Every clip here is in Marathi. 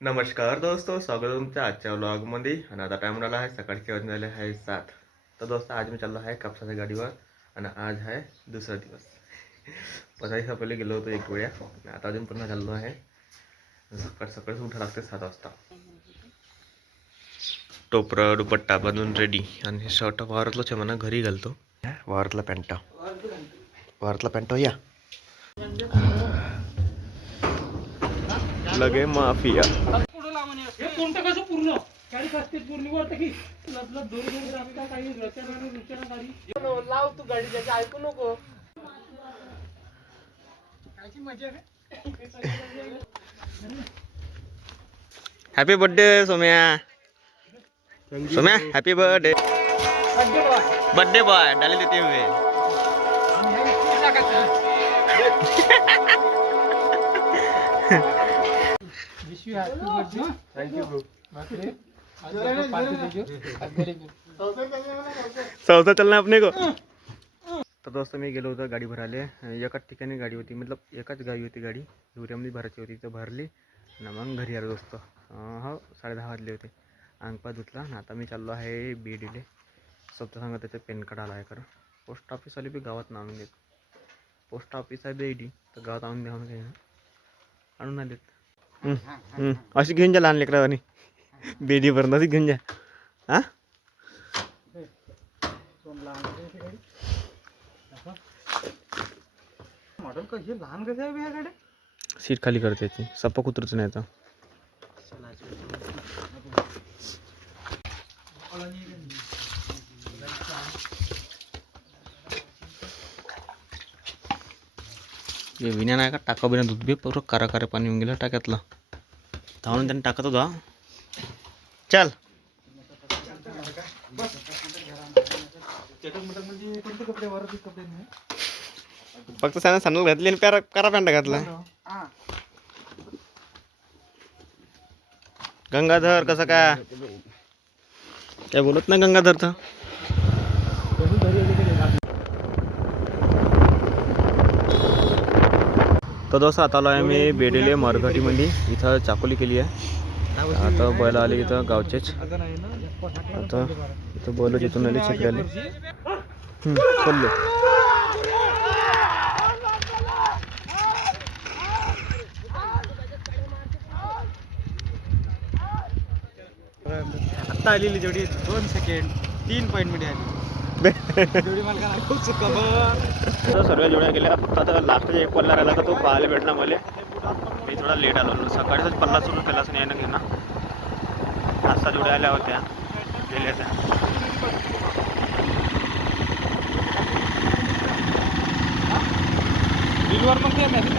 नमस्कार दोस्तों, स्वागत है तुमच्या आजच्या व्लॉगमध्ये. आणि आता टाइम झाला आहे सकाळचे वाजून झाले आहे 7. तर दोस्त आज मी चाललो आहे कापसाच्या गाडीवर आणि आज आहे दुसरा दिवस. 5 दिवसा पहिले गेलो होतो एक वेळा, आता अजून पुन्हा चाललो आहे. सकाळी उठा लागते 7 वाजता. टोपरं दुपट्टा बांधून रेडी आणि शर्ट वावरातलंच आहे म्हणा, घरी घालतो. वावरातला पॅन्ट या लगे माफिया. Happy birthday Somya. Somya happy birthday. Birthday boy डाले देते हुए. सौदा चलना अपने को. तर दोस्त मी गेलो होतो गाडी भरायला. एकाच ठिकाणी गाडी होती, मतलब एकाच गावी होती गाडी. युरियामध्ये भरायची होती तर भरली ना मग घरी आलो दोस्त. हो 10:30 वाजले होते. अंगपा धुतला ना आता मी चाललो आहे बीडीले. स्वतः सांगा त्याचं पॅन कार्ड आला आहे खरं. पोस्ट ऑफिसवाले बी गावात आणून देत. पोस्ट ऑफिस आहे बीडी तर गावात आणून द्यावं काही ना आणून आलेत. अशी घेऊन जा लहान लेकरावानी बेडी भरून अशी घेऊन जा. हां मॉडेल कशी लहान कशी आहे या गाड्या. सीट खाली करते याची सप्पा उतरच नाही आता. हे विण्या नाही का टाका बिना दूध बी पूर्ण कारा पाणी येऊन गेलं टाक्यातलं. धावून त्यांनी टाकत होता. चल फक्त सॅनल घातली आणि कारा पॅन्ट घातला. गंगाधर कसं काय बोलत नाही गंगाधर तर. तर दोस्त आता आलो आहे मी बेडेले मरघाटीमध्ये. इथं चाकोली केली आहे. आता बैल आले इथं गावचेच. आता इथं बैल जिथून आले चिकले चाललो. आता आलेली जोडी 2 सेकंड 3 पॉईंट मध्ये आली जोडी. मला सर्व जोड्या गेल्या. फक्त आता लास्टचा एक पल्ला राहिला तर तो पाहायला भेटला मला. मी थोडा लेट आलो. सकाळीच पल्ला सुरू केलाच नाही ना घेणं. 5-6 जोड्या आल्या होत्या गेल्या त्या. रीलवर मग ते मेसेज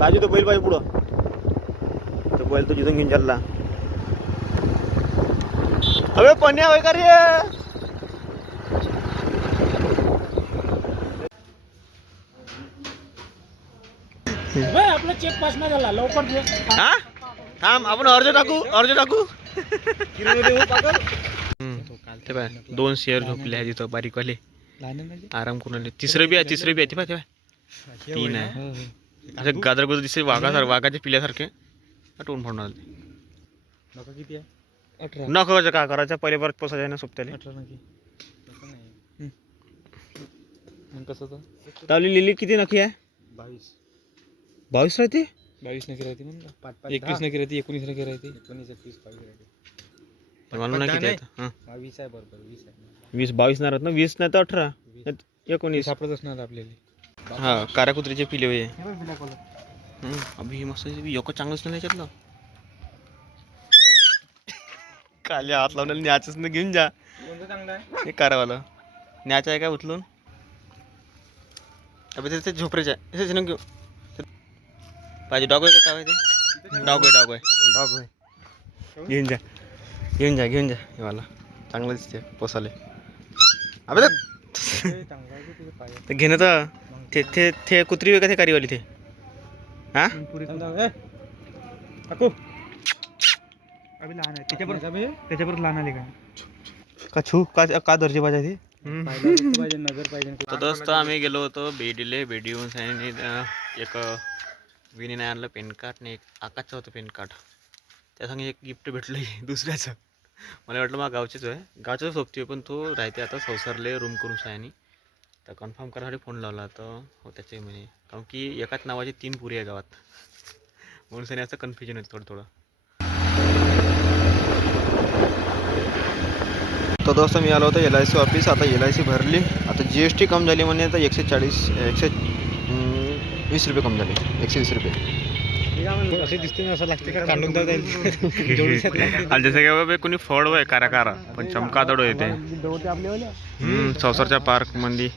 काजू तो बैल पाहिजे पुढं. तो बैल तो जिथून घेऊन चालला. अबे पन्या होय का रे. आपला चेक पास नाही झाला लवकर. हा थांब आपण अर्ज टाकू. ते बाय 2 शेअर झोपले आहे तिथं बारीकवाले. आराम करून आले. तिसरं बी आहे ते पाय 3 आहे. असं गाजर दिसते वाघाच्या पिल्यासारखे आठवून फोडणार. नका किती आहे 18 नको काय करायचं पहिले परत पोसायचं आहे ना सोबत्याले. 18 नक्की मग कसं तावली लिली किती नखी आहे. 22 राहते. 22 नक्की राहते म्हणलं. 21 नक्की राहते. 19 नक्की राहते. 19 21 22 राहते. पण मला नाही किती आहे. हां 20 आहे बरोबर. 20 आहे. 20 22 नाही राहत ना. 20 नाही तर 18 19 सापडत असणार आपल्याला. हा काराकुत्रीचे पिले होय. अभि मस्त एक चांगलंच नाही त्याच्यातलं. काल्या हात लावून न्याचंच ना घेऊन जा. कोणतं चांगलं आहे हे कारावाला न्याचं आहे काय उचलून. अभि ते झोपरेचं आहे. घेऊ पाहिजे. डॉग आहे का काय ते. डॉग आहे. घेऊन जा हे वाला चांगलं दिसते पोसाले. अबे ते घेणं तर ते कुत्री आहे का ते कारीवाली ते. हां अभी लहान आहे त्याच्यावर लहान आले का छू का दर्जे पाहिजे नजर पाहिजे. तर दोस्त आम्ही गेलो होतो बेडीले. बेडीहून एक विनीने आणलं पेन कार्ड आणि एक आकाशचं होतं पेन कार्ड. त्यासंग एक गिफ्ट भेटलं दुसऱ्याचं. मला वाटलं मग गावचेच आहे, गावच्याच सोबती पण तो राहते आता संसारले रूम करून शाळेनी. तर कन्फर्म करायसाठी फोन लावला तर हो त्याचे म्हणे, कारण की एकाच नावाची 3 पुरी आहे गावात, म्हणून सनी असं कन्फ्युजन आहे थोडं. तर दोस्त मी आलो होतो LIC ऑफिस. आता LIC भरली. आता GST कम झाली म्हणे, तर 120 रुपये कम झाले, 120 रुपये. असे दिसते ना, असं लागते का काढून द्या आणि जसं काय बाबा कोणी फळ आहे कारा पण चमकादड येते. संसारच्या पार्कमध्ये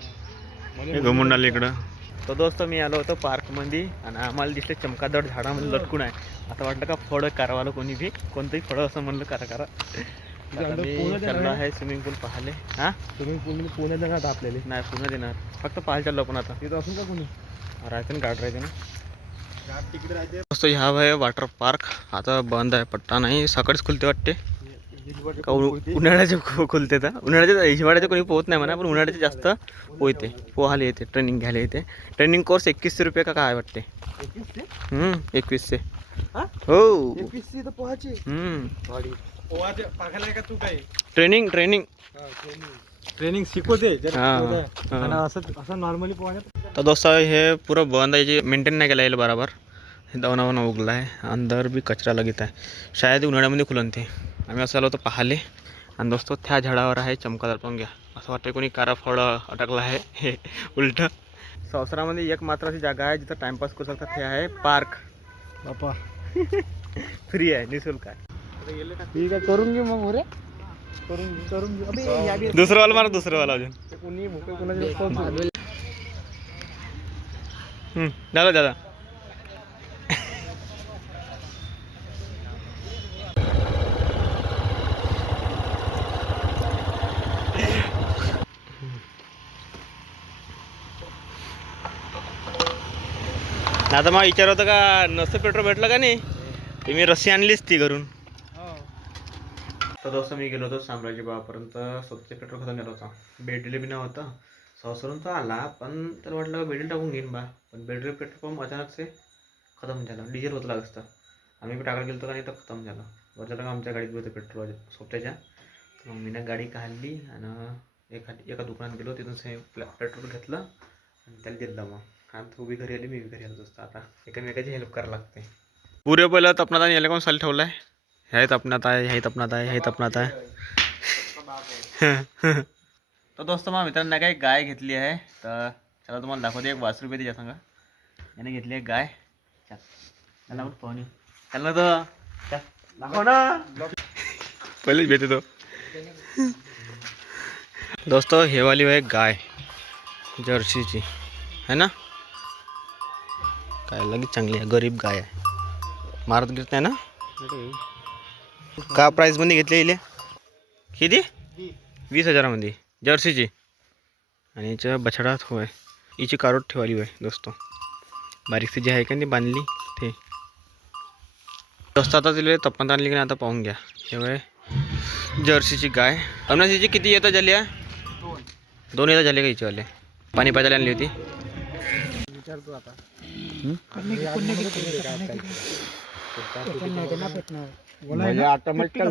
घुमून आले इकडं. तर दोस्त मी आलो होतो पार्कमध्ये आणि आम्हाला दिसले चमकादड झाडामध्ये लटकून आहे. आता वाटलं का फळ कारवालं कोणी बी, कोणतंही फळ असं म्हणलं कारा. चाललो आहे स्विमिंग पूल पाहाले. हां स्विमिंग पूल पुण्यात देणार आपल्याला, नाही पुन्हा देणार, फक्त पाहायला चाललो आपण. आता तिथं असून का कोणी राहते ना, गाड राहते ना. तिकडे राहते. दोस्त ह्या आहे वॉटर पार्क. आता बंद आहे, पट्टा नाही, सकाळीच खुलते वाटते का उन्हाळ्याचे खुलते. तर उन्हाळ्याच्या हिवाळ्याचे कोणी पोहत नाही म्हणा, पण उन्हाळ्याचे जास्त पोहते, पोहायला येते, ट्रेनिंग घ्यायला येते. ट्रेनिंग कोर्स 2100 रुपये का काय वाटते. 2100 हो. 21 तर पोहायची पाहायला का तू काय ट्रेनिंग शिकवते हां. असं नॉर्मली पोहायला. तर दोस्त हे पुरं बंद आहे, मेंटेन नाही केलं यायला बरोबर. हे दवनावना उगला आहे, अंदर बी कचरा लगीत आहे. शायद उन्हाळ्यामध्ये खुलन ते. आम्ही असं आलो तर पाहिले. आणि दोस्तो त्या झाडावर आहे चमकादार, पण घ्या असं वाटतं कोणी कारा फळं अटकलं आहे. हे उलटं संसारामध्ये एक मात्र अशी जागा आहे जिथं टाइमपास करू शकतात, हे आहे पार्क. बापा फ्री आहे, निःशुल्क आहे. ठीक आहे, करून घेऊ मग रे, करून घेऊ. अबे दुसरं वाला मारा, दुसरं वाला अजून कोणी भुके कोणाचे दादा. आता मग विचार होतं का नसतं पेट्रोल भेटलं का नाही, ते मी रस्सी आणलीच ती घरून. तर दोस्त मी गेलो होतो साम्राज्य बाबापर्यंत. स्वतःचे पेट्रोल खतम झालं होता, बेडले बी नव्हतं. सहसरून तो आला, पण त्याला वाटलं बेडल टाकून घेईन बा, पण बेडले पेट्रोल पंप अचानक से खतम झालं. डिझेल होतं लागत असतं. आम्ही बी टाकायला गेलो तर का नाही, तर खतम झालं. वरच्या का आमच्या गाडीत बी होतं पेट्रोल सोबत्याच्या. तर मग मी ना गाडी काढली आणि एका दुकानात गेलो, तिथून पेट्रोल घेतलं आणि त्याला दिलं. मग आणि तू बी घरी आली, मी बी घरी आलो असतो. आता एकमेकाची हेल्प करायला लागते. पुरे पहिलं तपनात आणि याला कोण साली ठेवलं आहे. ह्याही तपनात आहे, ह्याही तपनात आहे, ह्याही तपनात आहे. तर दोस्त मग मित्रांना काय गाय घेतली आहे, तर चला तुम्हाला दाखवते. एक 5 रुपये त्याच्या सांगा. याने घेतली आहे गाय. त्याला कुठं पाहुणे त्याला तर दाखव ना, पहिलेच भेटतो तो. दोस्त हे वाली आहे गाय, जर्सीची है ना. काय लगेच चांगली आहे, गरीब गाय आहे, मारत गिरत नाही ना. का प्राईजमध्ये घेतली इले किती? 20,000 जर्सीची. आणि याच्या बछडात होय, हिची कारोट ठेवाली होय दोस्तो. बारीकशी जी आहे का ती बांधली ते दोस्त. आता तिला तपन आणली की नाही, आता पाहून घ्या. हे जर्सीची गाय. अमनासीची किती येतं झाली आहे? 2 येतं झाले का हिचीवाले. पाणी पाजायला आणली होती. विचारतो आता ऑटोमॅटिक